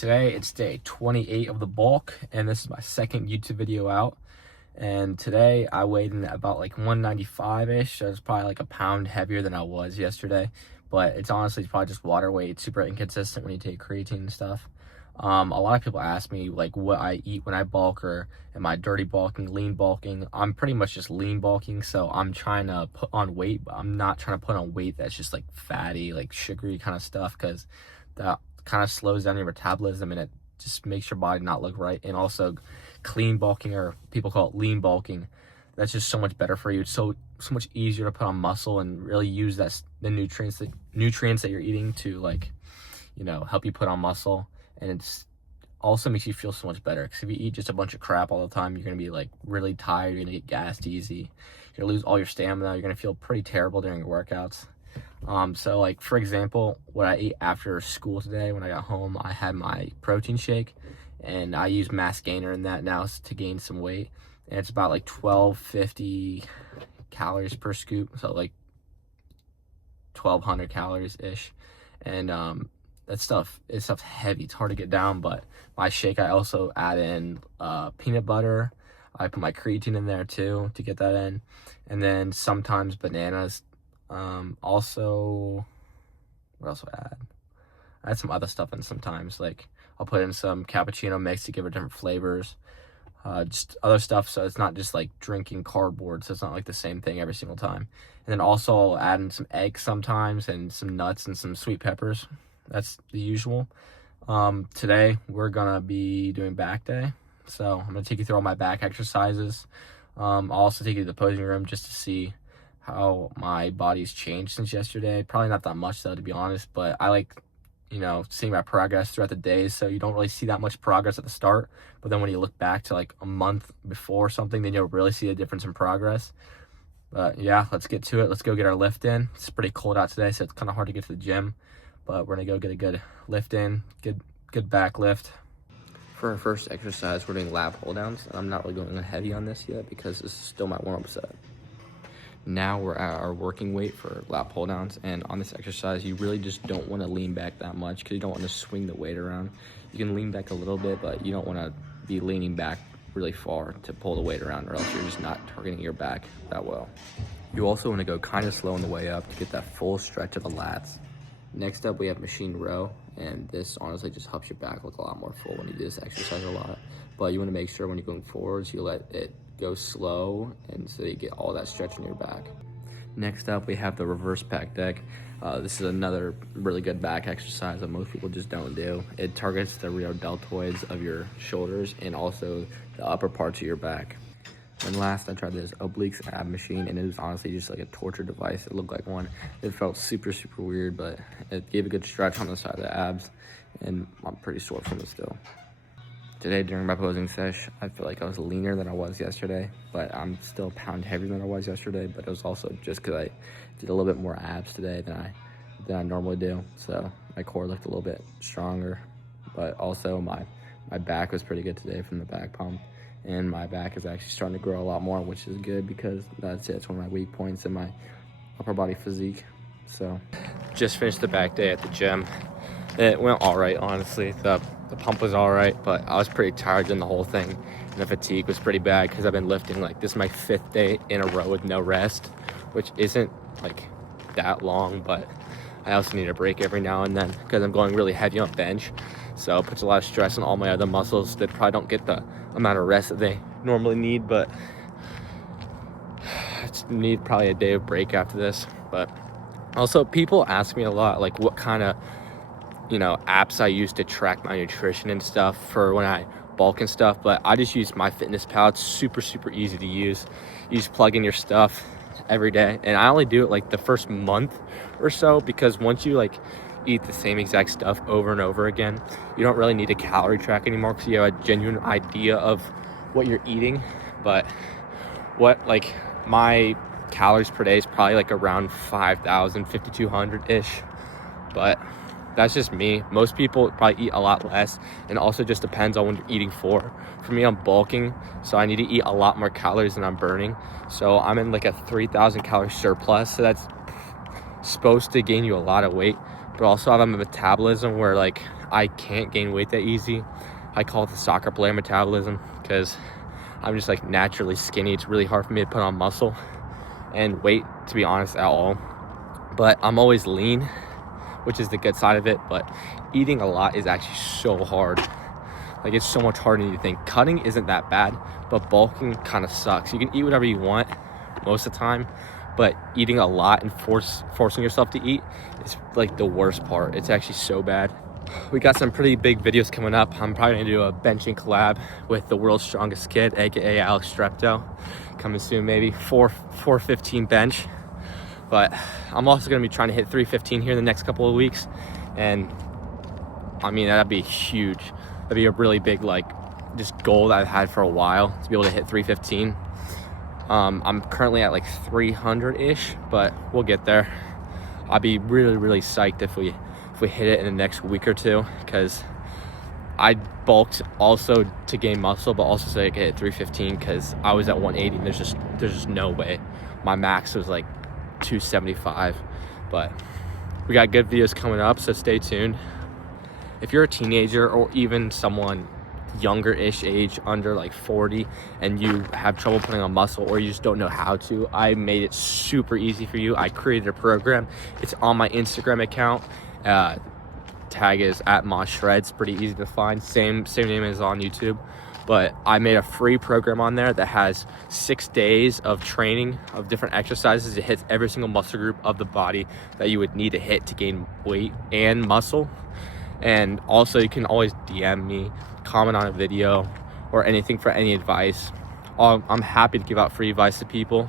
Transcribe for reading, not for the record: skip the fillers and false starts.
Today it's day 28 of the bulk, and this is my second YouTube video out. And today I weighed in at about like 195-ish, so it's probably like a pound heavier than I was yesterday. But it's honestly probably just water weight. It's super inconsistent when you take creatine and stuff. A lot of people ask me like what I eat when I bulk, or am I dirty bulking, lean bulking. I'm pretty much just lean bulking, so I'm trying to put on weight, but I'm not trying to put on weight that's just like fatty, like sugary kind of stuff, because that kind of slows down your metabolism and it just makes your body not look right. And also clean bulking, or people call it lean bulking, that's just so much better for you. It's so much easier to put on muscle and really use the nutrients that you're eating to, like, you know, help you put on muscle. And it's also makes you feel so much better, because if you eat just a bunch of crap all the time, you're gonna be like really tired, you're gonna get gassed easy, you're gonna lose all your stamina, you're gonna feel pretty terrible during your workouts. So like, for example, what I ate after school today, when I got home, I had my protein shake, and I use Mass Gainer in that now to gain some weight, and it's about like 1250 calories per scoop, so like 1200 calories ish. And that stuff is heavy, it's hard to get down. But my shake, I also add in peanut butter. I put my creatine in there too to get that in, and then sometimes bananas. Also, what else do I add some other stuff in sometimes, like I'll put in some cappuccino mix to give it different flavors, just other stuff, so it's not just like drinking cardboard, so it's not like the same thing every single time. And then also I'll add in some eggs sometimes, and some nuts and some sweet peppers. That's the usual. Today we're gonna be doing back day, so I'm gonna take you through all my back exercises. I'll also take you to the posing room just to see how my body's changed since yesterday. Probably not that much though, to be honest, but I like, you know, seeing my progress throughout the days. So you don't really see that much progress at the start, but then when you look back to like a month before or something, then you'll really see a difference in progress. But yeah, let's get to it. Let's go get our lift in. It's pretty cold out today, so it's kind of hard to get to the gym, but we're gonna go get a good lift in, good back lift. For our first exercise, we're doing lab hold downs, and I'm not really going heavy on this yet because this is still my warm-up set. Now we're at our working weight for lap pull downs, and on this exercise you really just don't want to lean back that much, because you don't want to swing the weight around. You can lean back a little bit, but you don't want to be leaning back really far to pull the weight around, or else you're just not targeting your back that well. You also want to go kind of slow on the way up to get that full stretch of the lats. Next up, we have machine row, and this honestly just helps your back look a lot more full when you do this exercise a lot. But you want to make sure when you're going forwards, you let it go slow, and so you get all that stretch in your back. Next up, we have the reverse pec deck. This is another really good back exercise that most people just don't do. It targets the rear deltoids of your shoulders and also the upper parts of your back. And last, I tried this obliques ab machine, and it was honestly just like a torture device. It looked like one. It felt super weird, but it gave a good stretch on the side of the abs, and I'm pretty sore from it still. Today, during my posing sesh, I feel like I was leaner than I was yesterday, but I'm still a pound heavier than I was yesterday. But it was also just because I did a little bit more abs today than I normally do, so my core looked a little bit stronger. But also my back was pretty good today from the back pump, and my back is actually starting to grow a lot more, which is good, because it's one of my weak points in my upper body physique. So just finished the back day at the gym. It went all right, honestly. The pump was all right, but I was pretty tired during the whole thing, and the fatigue was pretty bad because I've been lifting, like, this is my 5th day in a row with no rest, which isn't like that long, but I also need a break every now and then because I'm going really heavy on bench, so it puts a lot of stress on all my other muscles that probably don't get the amount of rest that they normally need. But I just need probably a day of break after this. But also, people ask me a lot, like, what kind of, you know, apps I use to track my nutrition and stuff for when I bulk and stuff, but I just use MyFitnessPal. It's super easy to use. You just plug in your stuff every day, and I only do it like the first month or so, because once you like eat the same exact stuff over and over again, you don't really need a calorie track anymore, because you have a genuine idea of what you're eating. But like my calories per day is probably like around 5,000, 5,200 ish, but that's just me. Most people probably eat a lot less, and also just depends on what you're eating for. For me, I'm bulking, so I need to eat a lot more calories than I'm burning. So I'm in like a 3,000 calorie surplus, so that's supposed to gain you a lot of weight, but also I have a metabolism where like I can't gain weight that easy. I call it the soccer player metabolism because I'm just like naturally skinny. It's really hard for me to put on muscle and weight, to be honest, at all. But I'm always lean, which is the good side of it. But eating a lot is actually so hard. Like, it's so much harder than you think. Cutting isn't that bad, but bulking kind of sucks. You can eat whatever you want most of the time, but eating a lot and forcing yourself to eat is like the worst part. It's actually so bad. We got some pretty big videos coming up. I'm probably gonna do a benching collab with the world's strongest kid, aka Alex Strepto, coming soon, maybe 415 bench. But I'm also gonna be trying to hit 315 here in the next couple of weeks, and I mean, that'd be huge. That'd be a really big, like, just goal that I've had for a while, to be able to hit 315. I'm currently at like 300-ish, but we'll get there. I'd be really, really psyched if we hit it in the next week or two, because I bulked also to gain muscle, but also so I could hit 315, because I was at 180 and there's just no way. My max was like 275, but we got good videos coming up, so stay tuned. If you're a teenager or even someone younger-ish age, under like 40, and you have trouble putting on muscle or you just don't know how to, I made it super easy for you. I created a program. It's on my Instagram account. Tag is @MoshShreds. Pretty easy to find. Same name as on YouTube. But I made a free program on there that has 6 days of training of different exercises. It hits every single muscle group of the body that you would need to hit to gain weight and muscle. And also, you can always DM me, comment on a video, or anything for any advice. I'm happy to give out free advice to people.